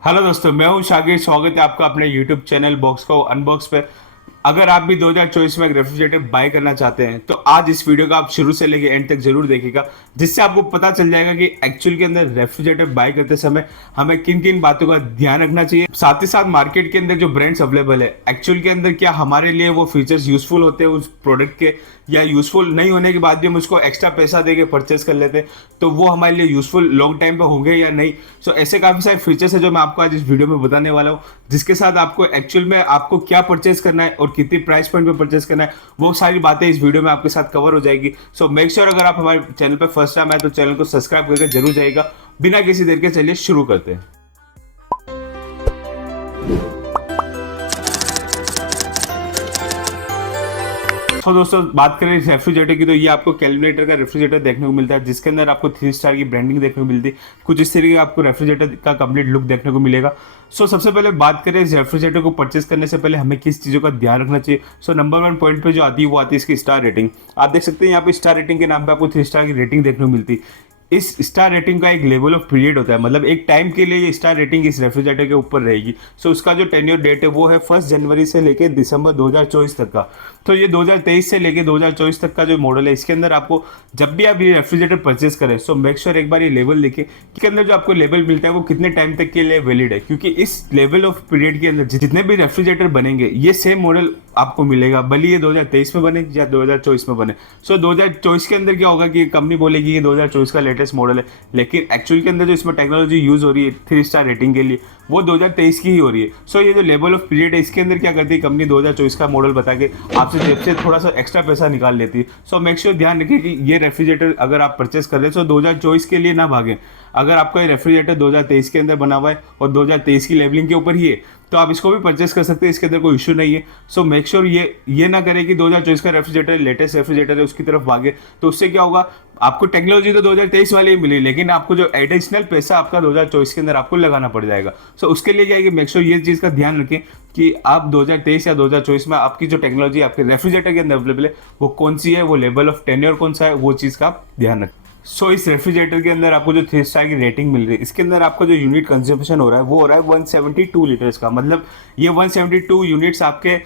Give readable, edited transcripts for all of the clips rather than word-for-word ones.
Hello दोस्तों, मैं हूं शागिर। स्वागत है आपका अपने यूट्यूब चैनल बॉक्स को अनबॉक्स पे। अगर आप भी 2024 में एक रेफ्रिजरेटर बाय करना चाहते हैं तो आज इस वीडियो को आप शुरू से लेकर एंड तक जरूर देखिएगा, जिससे आपको पता चल जाएगा कि एक्चुअल के अंदर रेफ्रिजरेटर बाय करते समय हमें किन किन बातों का ध्यान रखना चाहिए। साथ ही साथ मार्केट के अंदर जो ब्रांड्स अवेलेबल है एक्चुअल के अंदर क्या हमारे लिए वो फीचर्स यूजफुल होते हैं उस प्रोडक्ट के, या यूजफुल नहीं होने के बाद भी हम उसको एक्स्ट्रा पैसा देके परचेस कर लेते हैं तो वो हमारे लिए यूजफुल लॉन्ग टाइम पे होंगे या नहीं। सो ऐसे काफी सारे फीचर्स है जो मैं आपको आज इस वीडियो में बताने वाला हूँ, जिसके साथ आपको एक्चुअल में आपको क्या परचेस करना है और कितनी प्राइस पॉइंट पे परचेस करना है वो सारी बातें इस वीडियो में आपके साथ कवर हो जाएगी। सो मेक श्योर अगर आप हमारे चैनल पर फर्स्ट टाइम आए तो चैनल को सब्सक्राइब करके जरूर जाइएगा। बिना किसी देर के चलिए शुरू करते हैं। तो दोस्तों बात करें रेफ्रिजरेटर की, तो ये आपको कैलकुलेटर का रेफ्रिजरेटर देखने को मिलता है, जिसके अंदर आपको 3 स्टार की ब्रांडिंग देखने को मिलती है। कुछ इस तरीके का आपको रेफ्रिजरेटर का कंप्लीट लुक देखने को मिलेगा। सबसे पहले बात करें इस रेफ्रिजरेटर को परचेस करने से पहले हमें किस चीज़ों का ध्यान रखना चाहिए। नंबर 1 पॉइंट पे जो आती है वो आती है इसकी स्टार रेटिंग। आप देख सकते हैं यहाँ पे स्टार रेटिंग के नाम पे आपको 3 स्टार की रेटिंग देखने को मिलती है। इस स्टार रेटिंग का एक लेवल ऑफ पीरियड होता है, मतलब एक टाइम के लिए ये स्टार रेटिंग इस रेफ्रिजरेटर के ऊपर रहेगी। उसका जो टेन्योर डेट है वो है 1 जनवरी से लेके दिसंबर 2024 तक का। तो ये 2023 से लेके 2024 तक का जो मॉडल है, इसके अंदर आपको जब भी आप ये रेफ्रिजरेटर परचेस करें मेक श्योर एक बार ये लेवल देखें कि अंदर जो आपको लेवल मिलता है वो कितने टाइम तक के लिए वैलिड है, क्योंकि इस लेवल ऑफ पीरियड के अंदर जितने भी रेफ्रिजरेटर बनेंगे ये सेम मॉडल आपको मिलेगा, भले ये 2023 में बने या 2024 में बने। 2024 के अंदर क्या होगा कि कंपनी बोलेगी ये 2024 का लेटेस्ट मॉडल है, लेकिन एक्चुअल के अंदर जो इसमें टेक्नोलॉजी यूज हो रही है 3 स्टार रेटिंग के लिए वो 2023 की ही हो रही है। ये जो लेवल ऑफ पीरियड है इसके अंदर क्या करती है कंपनी 2024 का मॉडल बता के आपसे जेब से थोड़ा सा एक्स्ट्रा पैसा निकाल लेती है। मेक श्योर ध्यान रखिए कि ये रेफ्रिजरेटर अगर आप परचेस कर रहे हैं 2024 के लिए ना भागें। अगर आपका ये रेफ्रिजरेटर 2023 के अंदर बना हुआ है और 2023 की लेबलिंग के ऊपर ही है तो आप इसको भी परचेस कर सकते हैं, इसके अंदर कोई इशू नहीं है। मेक श्योर ये ना करें कि 2024 का रेफ्रिजरेटर लेटेस्ट रेफ्रिजरेटर है उसकी तरफ भागे, तो उससे क्या होगा आपको टेक्नोलॉजी तो 2023 वाली ही मिली, लेकिन आपको जो एडिशनल पैसा आपका 2024 के अंदर आपको लगाना पड़ जाएगा। उसके लिए क्या है कि मेक श्योर ये चीज़ का ध्यान रखें कि आप 2023 या 2024 में आपकी जो टेक्नोलॉजी आपके रेफ्रिजरेटर के अंदर अवेलेबल है वो कौन सी है, वो लेवल ऑफ टेन्योर कौन सा है, वो चीज़ का आप ध्यान रखें। इस रेफ्रिजरेटर के अंदर आपको जो 3 स्टार की रेटिंग मिल रही है इसके अंदर आपका जो यूनिट कंजम्पशन हो रहा है वो हो रहा है 172 लीटर्स का। मतलब ये 172 यूनिट्स आपके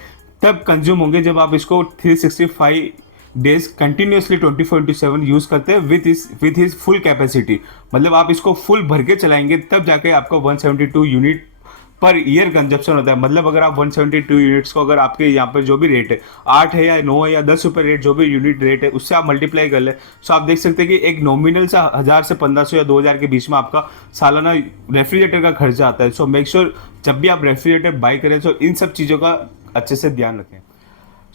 तब कंज्यूम होंगे जब आप इसको 365 डेज कंटिन्यूसली 24/7 यूज करते हैं विथ हिज फुल कैपेसिटी। मतलब आप इसको फुल भर के चलाएंगे तब जाके आपका 172 यूनिट पर ईयर कंजप्शन होता है। मतलब अगर आप 172 यूनिट्स को अगर आपके यहाँ पर जो भी रेट है 8 है या 9 है या 10 रुपये रेट जो भी यूनिट रेट है उससे आप मल्टीप्लाई कर ले, आप देख सकते हैं कि एक नॉमिनल सा 1000 से 1500 या 2000 के बीच में आपका सालाना रेफ्रिजरेटर का खर्चा आता है। मेक श्योर जब भी आप रेफ्रिजरेटर बाय करें इन सब चीज़ों का अच्छे से ध्यान रखें।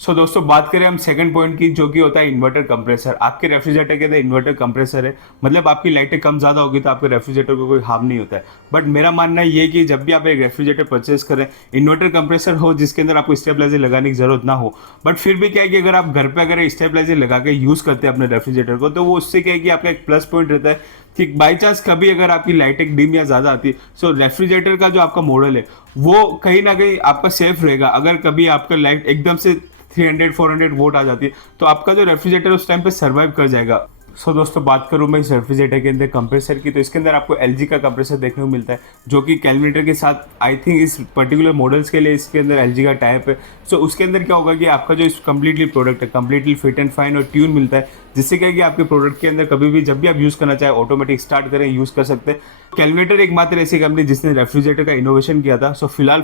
दोस्तों बात करें हम सेकंड पॉइंट की, जो कि होता है इन्वर्टर कंप्रेसर। आपके रेफ्रिजरेटर के अंदर इन्वर्टर कंप्रेसर है, मतलब आपकी लाइटें कम ज़्यादा होगी तो आपके रेफ्रिजरेटर को कोई हार्म नहीं होता है। बट मेरा मानना ये कि जब भी आप एक रेफ्रिजरेटर परचेस करें इन्वर्टर कंप्रेसर हो जिसके अंदर आपको स्टेबलाइजर लगाने की जरूरत ना हो। बट फिर भी क्या है कि अगर आप घर पर अगर स्टेबलाइजर लगा के यूज़ करते हैं अपने रेफ्रिजरेटर को तो वो उससे क्या है कि आपका एक प्लस पॉइंट रहता है कि बाई चांस कभी अगर आपकी लाइटें डिम या ज़्यादा आती है रेफ्रिजरेटर का जो आपका मॉडल है वो कहीं ना कहीं आपका सेफ रहेगा। अगर कभी आपका लाइट एकदम से 300-400 वोट आ जाती है तो आपका जो रेफ्रिजरेटर उस टाइम पे सर्वाइव कर जाएगा। दोस्तों बात करूं मैं इस रेफ्रिजरेटर के अंदर कंप्रेसर की, तो इसके अंदर आपको एलजी का कंप्रेसर देखने को मिलता है जो कि कैलकुलेटर के साथ आई थिंक इस पर्टिकुलर मॉडल्स के लिए इसके अंदर एलजी का टाइप है। उसके अंदर क्या होगा कि आपका जो इस कम्प्लीटली प्रोडक्ट है कम्प्लीटली फिट एंड फाइन और ट्यून मिलता है, जिससे क्या है कि आपके प्रोडक्ट के अंदर कभी भी जब भी आप यूज़ करना चाहे ऑटोमेटिक स्टार्ट करें यूज़ कर सकते हैं। कैलकुलेटर एकमात्र ऐसी कंपनी जिसने रेफ्रिजरेटर का इनोवेशन किया था। फिलहाल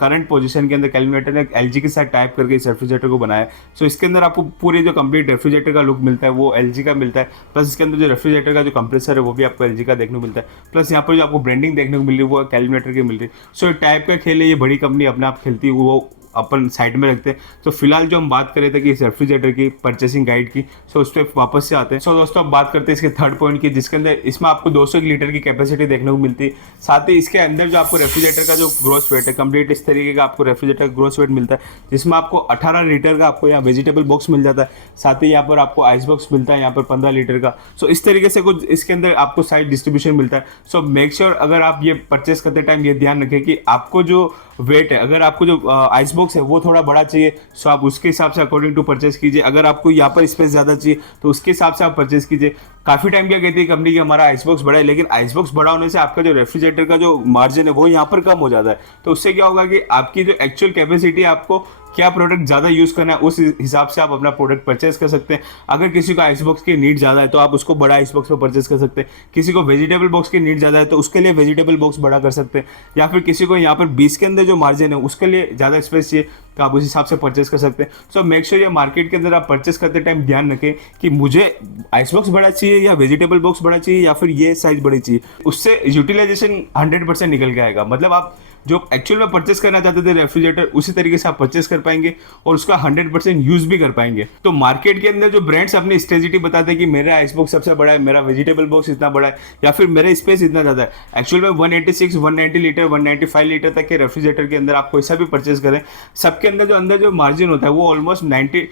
करंट पोजीशन के अंदर कैलकुलेटर ने एलजी के साथ टाइप करके इस रेफ्रिजरेटर को बनाया है। इसके अंदर आपको पूरी जो कंप्लीट रेफ्रिजरेटर का लुक मिलता है वो एलजी का मिलता है, प्लस इसके अंदर जो रेफ्रिजरेटर का जो कंप्रेसर है वो भी आपको एलजी का देखने को मिलता है, प्लस यहाँ पर जो आपको ब्रांडिंग देखने को मिल रही है वो कैलकुलेटर की मिल रही है। टाइप का खेल है, ये बड़ी कंपनी अपने आप खेलती है वो अपन साइड में रखते हैं। फिलहाल जो हम बात कर रहे थे कि इस रेफ्रिजरेटर की परचेसिंग गाइड की, उस पर वापस से आते हैं। दोस्तों अब बात करते हैं इसके थर्ड पॉइंट की, जिसके अंदर इसमें आपको 200 लीटर की कैपेसिटी देखने को मिलती है। साथ ही इसके अंदर जो आपको रेफ्रिजरेटर का जो ग्रोस वेट है कंप्लीट इस तरीके का आपको रेफ्रिजरेटर का ग्रोस वेट मिलता है, जिसमें आपको 18 लीटर का आपको यहाँ वेजिटेबल बॉक्स मिल जाता है। साथ ही यहाँ पर आपको आइस बॉक्स मिलता है यहाँ पर 15 लीटर का। इस तरीके से कुछ इसके अंदर आपको साइज डिस्ट्रीब्यूशन मिलता है। मेक श्योर अगर आप ये परचेस करते टाइम ये ध्यान रखें कि आपको जो वेट है, अगर आपको जो आइस बॉक्स है वो थोड़ा बड़ा चाहिए आप उसके हिसाब से अकॉर्डिंग टू परचेस कीजिए। अगर आपको यहाँ पर स्पेस ज़्यादा चाहिए तो उसके हिसाब से आप परचेस कीजिए। काफी टाइम क्या कहती है कंपनी की हमारा आइस बॉक्स बड़ा है, लेकिन आइस बॉक्स बड़ा होने से आपका जो रेफ्रिजरेटर का जो मार्जिन है वो यहाँ पर कम हो जाता है। तो उससे क्या होगा कि आपकी जो एक्चुअल कैपेसिटी, आपको क्या प्रोडक्ट ज्यादा यूज करना है उस हिसाब से आप अपना प्रोडक्ट परचेस कर सकते हैं। अगर किसी को आइस बॉक्स की नीड ज्यादा है तो आप उसको बड़ा आइस बॉक्स पर परचेस कर सकते हैं। किसी को वेजिटेबल बॉक्स की नीड ज्यादा है तो उसके लिए वेजिटेबल बॉक्स बड़ा कर सकते हैं। या फिर किसी को यहाँ पर 20 के अंदर जो मार्जिन है उसके लिए ज्यादा स्पेस चाहिए तो आप उस हिसाब से परचेस कर सकते हैं। सो मेक श्योर ये मार्केट के अंदर आप परचेस करते टाइम ध्यान रखें कि मुझे आइस बॉक्स बड़ा चाहिए या वेजिटेबल बॉक्स बड़ा चाहिए या फिर ये साइज बड़ी चाहिए। उससे यूटिलाइजेशन 100% निकल के आएगा। मतलब आप जो एक्चुअल में परचेस करना चाहते थे रेफ्रिजरेटर, उसी तरीके से आप परचेस कर पाएंगे और उसका 100% यूज भी कर पाएंगे। तो मार्केट के अंदर जो ब्रांड्स अपनी स्ट्रेटेजी बताते हैं कि मेरा आइस बॉक्स सबसे बड़ा है, मेरा वेजिटेबल बॉक्स इतना बड़ा है या फिर मेरा स्पेस इतना ज्यादा है, एक्चुअल में 186, 190 लीटर, 195 लीटर तक के रेफ्रिजरेटर के अंदर आप कोई सा भी परचेस करें, सबके अंदर जो मार्जिन होता है वो ऑलमोस्ट 90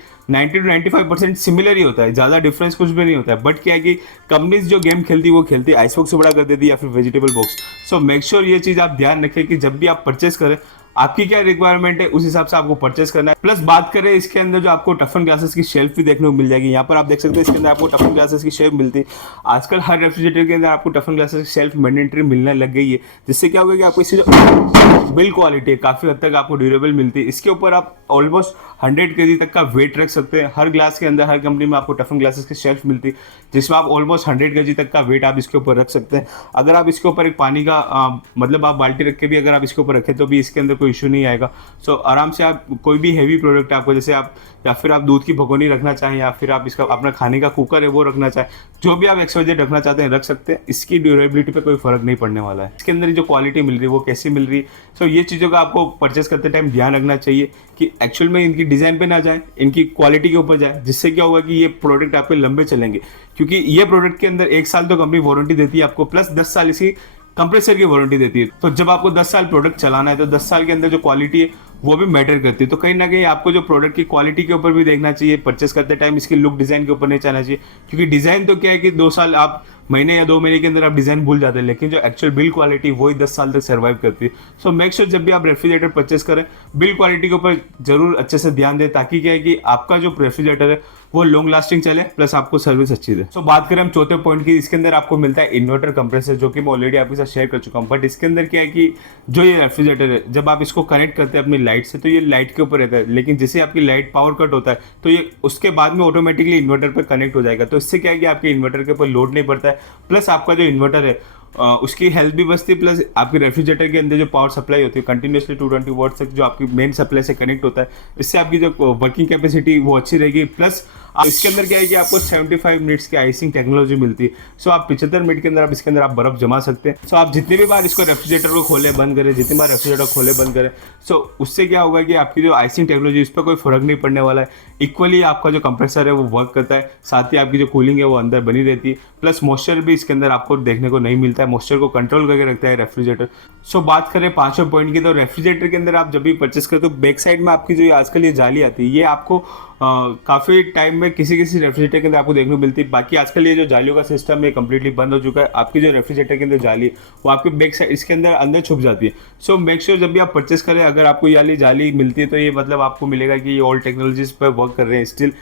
to 95% सिमिलर ही होता है, ज्यादा डिफरेंस कुछ भी नहीं होता है। बट क्या है कि कंपनीज जो गेम खेलती है वो खेलती है आइस बॉक्स से बड़ा कर देती है या फिर vegetable box. So make sure ये चीज आप ध्यान रखें कि जब भी आप परचेस करें आपकी क्या रिक्वायरमेंट है उस हिसाब से आपको परचेस करना है। प्लस बात करें इसके अंदर जो आपको टफन ग्लासेस की शेल्फ भी देखने को मिल जाएगी। यहाँ पर आप देख सकते हैं इसके अंदर आपको टफन ग्लासेस की शेल्फ मिलती है। आजकल हर रेफ्रिजरेटर के अंदर आपको टफन ग्लासेस की शेल्फ मैंडेटरी मिलने लग गई है, जिससे क्या होगा कि आपको इसकी जो बिल्ड क्वालिटी है काफी हद तक आपको ड्यूरेबल मिलती है। इसके ऊपर आप ऑलमोस्ट 100 kg तक का वेट रख सकते हैं। हर ग्लास के अंदर हर कंपनी में आपको टफन ग्लासेस की शेल्फ मिलती है जिसमें आप ऑलमोस्ट 100 kg तक का वेट आप इसके ऊपर रख सकते हैं। अगर आप इसके ऊपर एक पानी का मतलब आप बाल्टी रख के भी अगर आप इसके ऊपर रखें तो भी इसके अंदर कोई इशू नहीं आएगा। सो आराम से आप कोई भी हैवी प्रोडक्ट आपको, जैसे आप या फिर आप दूध की भगोनी रखना चाहें या फिर आप इसका अपना खाने का कुकर है वो रखना चाहें, जो भी आप एक्सवाइजेड रखना चाहते हैं रख सकते हैं। इसकी ड्यूरेबिलिटी पे कोई फर्क नहीं पड़ने वाला है। इसके अंदर जो क्वालिटी मिल रही है वो कैसी मिल रही है, सो ये चीज़ों का आपको परचेस करते टाइम ध्यान रखना चाहिए कि एक्चुअल में इनकी डिज़ाइन पे ना जाए, इनकी क्वालिटी के ऊपर जाए, जिससे क्या होगा कि ये प्रोडक्ट आपके लंबे चलेंगे। क्योंकि ये प्रोडक्ट के अंदर 1 साल तो कंपनी वारंटी देती है आपको, प्लस 10 साल इसकी कंप्रेसर की वारंटी देती है। तो जब आपको 10 साल प्रोडक्ट चलाना है तो 10 साल के अंदर जो क्वालिटी है वो भी मैटर करती है। तो कहीं ना कहीं आपको जो प्रोडक्ट की क्वालिटी के ऊपर भी देखना चाहिए, परचेस करते टाइम इसकी लुक डिजाइन के ऊपर नहीं चलना चाहिए। क्योंकि डिजाइन तो क्या है कि 2 साल आप महीने या 2 महीने के अंदर आप डिजाइन भूल जाते हैं, लेकिन जो एक्चुअल बिल्ड क्वालिटी वही 10 साल तक सर्वाइव करती है। सो मेक श्योर जब भी आप रेफ्रिजरेटर परचेस करें बिल्ड क्वालिटी के ऊपर जरूर अच्छे से ध्यान दें, ताकि क्या है कि आपका जो रेफ्रिजरेटर है वो लॉन्ग लास्टिंग चले, प्लस आपको सर्विस अच्छी दे। सो बात करें हम चौथे पॉइंट की, इसके अंदर आपको मिलता है इन्वर्टर कंप्रेसर, जो कि मैं ऑलरेडी आपके साथ शेयर कर चुका हूँ। बट इसके अंदर क्या है कि जो ये रेफ्रिजरेटर है जब आप इसको कनेक्ट करते हैं अपनी लाइट से तो ये लाइट के ऊपर रहता है, लेकिन जैसे आपकी लाइट पावर कट होता है तो ये उसके बाद में ऑटोमेटिकली इन्वर्टर पर कनेक्ट हो जाएगा। तो इससे क्या है कि आपके इन्वर्टर के ऊपर लोड नहीं पड़ता है, प्लस आपका जो इन्वर्टर है उसकी हेल्थ भी बचती है, प्लस आपके रेफ्रिजरेटर के अंदर जो पावर सप्लाई होती है कंटिन्यूसली 220 वॉट तक जो आपकी मेन सप्लाई से कनेक्ट होता है, इससे आपकी जो वर्किंग कैपेसिटी वो अच्छी रहेगी। प्लस इसके अंदर क्या है कि आपको 75 मिनट्स की आइसिंग टेक्नोलॉजी मिलती है। सो आप 75 मिनट के अंदर आप इसके अंदर आप बर्फ जमा सकते हैं। सो आप जितनी भी बार इसको रेफ्रिजरेटर को खोले बंद करें, जितनी बार रेफ्रिजरेटर खोले बंद करें, सो उससे क्या होगा कि आपकी जो आइसिंग टेक्नोलॉजी उस पर कोई फर्क नहीं पड़ने वाला है। इक्वली आपका जो कंप्रेसर है वो वर्क करता है, साथ ही आपकी जो कूलिंग है वो अंदर बनी रहती है, प्लस मॉइस्चर भी इसके अंदर आपको देखने को नहीं मिलता है। मॉइस्चर को कंट्रोल करके रखता है रेफ्रिजरेटर। सो बात करें 5वें पॉइंट की, तो रेफ्रिजरेटर के अंदर आप जब भी परचेस करते हो बैक साइड में आपकी जो आजकल ये जाली आती है, ये आपको काफ़ी टाइम में किसी रेफ्रिजरेटर के अंदर आपको देखने को मिलती है। बाकी आजकल ये जो जालियों का सिस्टम है कम्प्लीटली बंद हो चुका है। आपकी जो रेफ्रिजरेटर के अंदर जाली है वो आपके बैक साइड इसके अंदर छुप जाती है। सो मेक श्योर जब भी आप परचेस करें अगर आपको ये जाली मिलती है तो ये मतलब आपको मिलेगा कि ये ओल्ड टेक्नोलॉजीज पर वर्क कर रहे हैं स्टिल।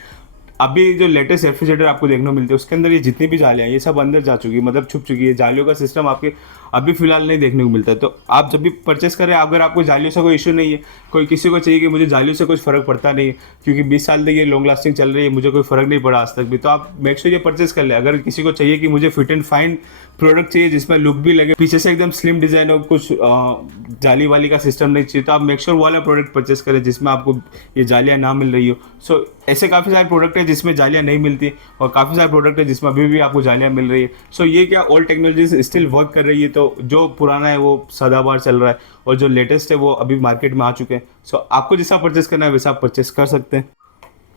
अभी जो लेटेस्ट रेफ्रिजरेटर आपको देखने को मिलते हैं उसके अंदर ये जितनी भी जालियाँ ये सब अंदर जा चुकी है, मतलब छुप चुकी है। जालियों का सिस्टम आपके अभी फिलहाल नहीं देखने को मिलता है। तो आप जब भी परचेस करें अगर आपको जालियों से कोई इशू नहीं है, कोई किसी को चाहिए कि मुझे जालियों से कुछ फर्क पड़ता नहीं है क्योंकि 20 साल तक ये लॉन्ग लास्टिंग चल रही है, मुझे कोई फर्क नहीं पड़ा आज तक भी, तो आप मेक श्योर ये परचेस कर ले। अगर किसी को चाहिए कि मुझे फिट एंड फाइन प्रोडक्ट चाहिए जिसमें लुक भी लगे, पीछे से एकदम स्लिम डिजाइन हो, कुछ जाली वाली का सिस्टम नहीं चाहिए, तो आप मेक श्योर वाला प्रोडक्ट परचेस करें जिसमें आपको ये जालियाँ ना मिल रही हो। सो ऐसे काफ़ी सारे प्रोडक्ट है जिसमें जालियाँ नहीं मिलती और काफ़ी सारे प्रोडक्ट है जिसमें अभी भी आपको जालियाँ मिल रही है। सो ये क्या ओल्ड टेक्नोलॉजी स्टिल वर्क कर रही है, तो जो पुराना है वो सदाबहार चल रहा है और जो लेटेस्ट है वो अभी मार्केट में आ चुके हैं। सो आपको जैसा परचेस करना है वैसा आप परचेस कर सकते हैं।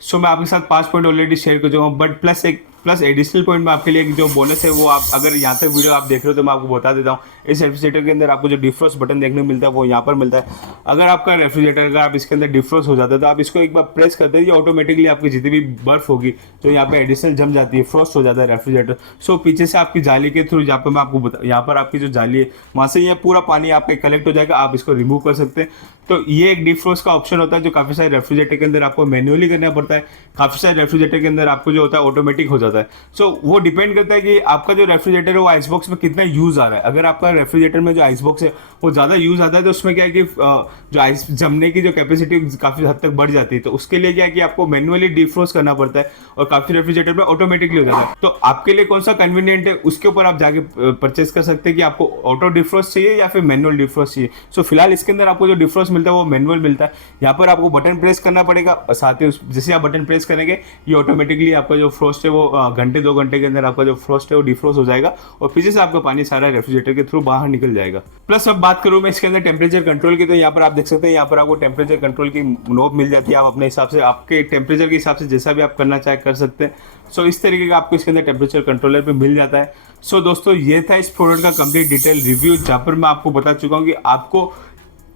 सो मैं आपके साथ 5 पॉइंट ऑलरेडी शेयर कर चुका हूँ, बट प्लस एडिशनल पॉइंट में आपके लिए जो बोनस है वो आप अगर यहाँ तक वीडियो आप देख रहे हो तो मैं आपको बता देता हूँ। इस रेफ्रिजरेटर के अंदर आपको जो डिफ्रोस्ट बटन देखने को मिलता है वो यहाँ पर मिलता है। अगर आपका रेफ्रिजरेटर अगर आप इसके अंदर डिफ्रोस्ट हो जाता है तो आप इसको एक बार प्रेस करते हैं, ये ऑटोमेटिकली आपकी जितनी भी बर्फ होगी तो यहाँ पे एडिशनल जम जाती है, फ्रोस्ट हो जाता है रेफ्रिजरेटर। सो पीछे से आपकी जाली के थ्रू जहाँ पर मैं आपको यहाँ पर आपकी जो जाली है वहाँ से ये पूरा पानी आपका कलेक्ट हो जाएगा, आप इसको रिमूव कर सकते हैं। तो ये एक डिफ्रोस्ट का ऑप्शन होता है जो काफ़ी सारे रेफ्रिजरेटर के अंदर आपको मैन्युअली करना पड़ता है, काफ़ी सारे रेफ्रिजरेटर के अंदर आपको जो होता है ऑटोमेटिक हो जाता है। जाता है। सो वो डिपेंड करता है कि आपका जो रेफ्रिजरेटर है वो आइस बॉक्स में कितना यूज आ रहा है। अगर आपका रेफ्रिजरेटर में जो आइस बॉक्स है वो ज़्यादा यूज आता है तो उसमें क्या है कि जो आइस जमने की जो कैपेसिटी काफ़ी हद तक बढ़ जाती है, तो उसके लिए क्या है कि आपको मैनुअली डिफ्रोस्ट करना पड़ता है और काफ़ी रेफ्रिजरेटर में ऑटोमेटिकली हो जाता है। तो आपके लिए कौन सा कन्वीनियंट है उसके ऊपर आप जाके परचेस कर सकते हैं कि आपको ऑटो डिफ्रोस्ट चाहिए या फिर मैनुअल डिफ्रोस्ट चाहिए। सो फिलहाल इसके अंदर आपको जो डिफ्रोस्ट मिलता है वो मैनुअल मिलता है। यहाँ पर आपको बटन प्रेस करना पड़ेगा और साथ ही जैसे आप बटन प्रेस करेंगे ये ऑटोमेटिकली आपका जो फ्रोस्ट है वो घंटे 2 घंटे के अंदर आपका जो फ्रोस्ट है वो डिफ्रोस्ट हो जाएगा और पीछे से आपका पानी सारा रेफ्रिजरेटर के थ्रू बाहर निकल जाएगा। प्लस अब बात करूँ मैं इसके अंदर टेम्परेचर कंट्रोल की, तो यहाँ पर आप देख सकते हैं यहाँ पर आपको टेम्परेचर कंट्रोल की नॉब मिल जाती है। आप अपने हिसाब से आपके टेम्परेचर के हिसाब से जैसा भी आप करना चाहे कर सकते हैं। सो इस तरीके का आपको इसके अंदर टेम्परेचर कंट्रोलर पे मिल जाता है। सो दोस्तों ये था इस प्रोडक्ट का कंप्लीट डिटेल रिव्यू, जहाँ पर मैं आपको बता चुका हूँ कि आपको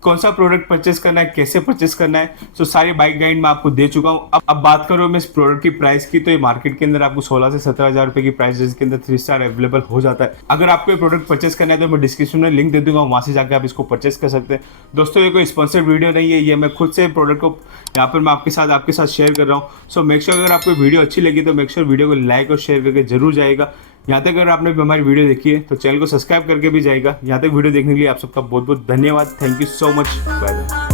कौन सा प्रोडक्ट परचेस करना है, कैसे परचेस करना है। सो सारी बाइक गाइड मैं आपको दे चुका हूँ। अब बात करूँ मैं इस प्रोडक्ट की प्राइस की, तो ये मार्केट के अंदर आपको 16 से 17 हज़ार रुपए की प्राइस जिसके अंदर 3 स्टार अवेलेबल हो जाता है। अगर आपको ये प्रोडक्ट परचेस करना है तो मैं डिस्क्रिप्शन में लिंक दे दूंगा, वहाँ से जाकर आप इसको परचेस कर सकते हैं। दोस्तों ये कोई स्पॉन्सर्ड वीडियो नहीं है, ये मैं खुद से प्रोडक्ट को यहाँ पर मैं आपके साथ शेयर कर रहा हूँ। सो मेक श्योर अगर आपको वीडियो अच्छी लगी तो मेक श्योर वीडियो को लाइक और शेयर करके जरूर जाएगा। यहाँ तक अगर आपने हमारी वीडियो देखी है तो चैनल को सब्सक्राइब करके भी जाएगा। यहाँ तक वीडियो देखने के लिए आप सबका बहुत बहुत धन्यवाद। Thank you so much. Bye bye.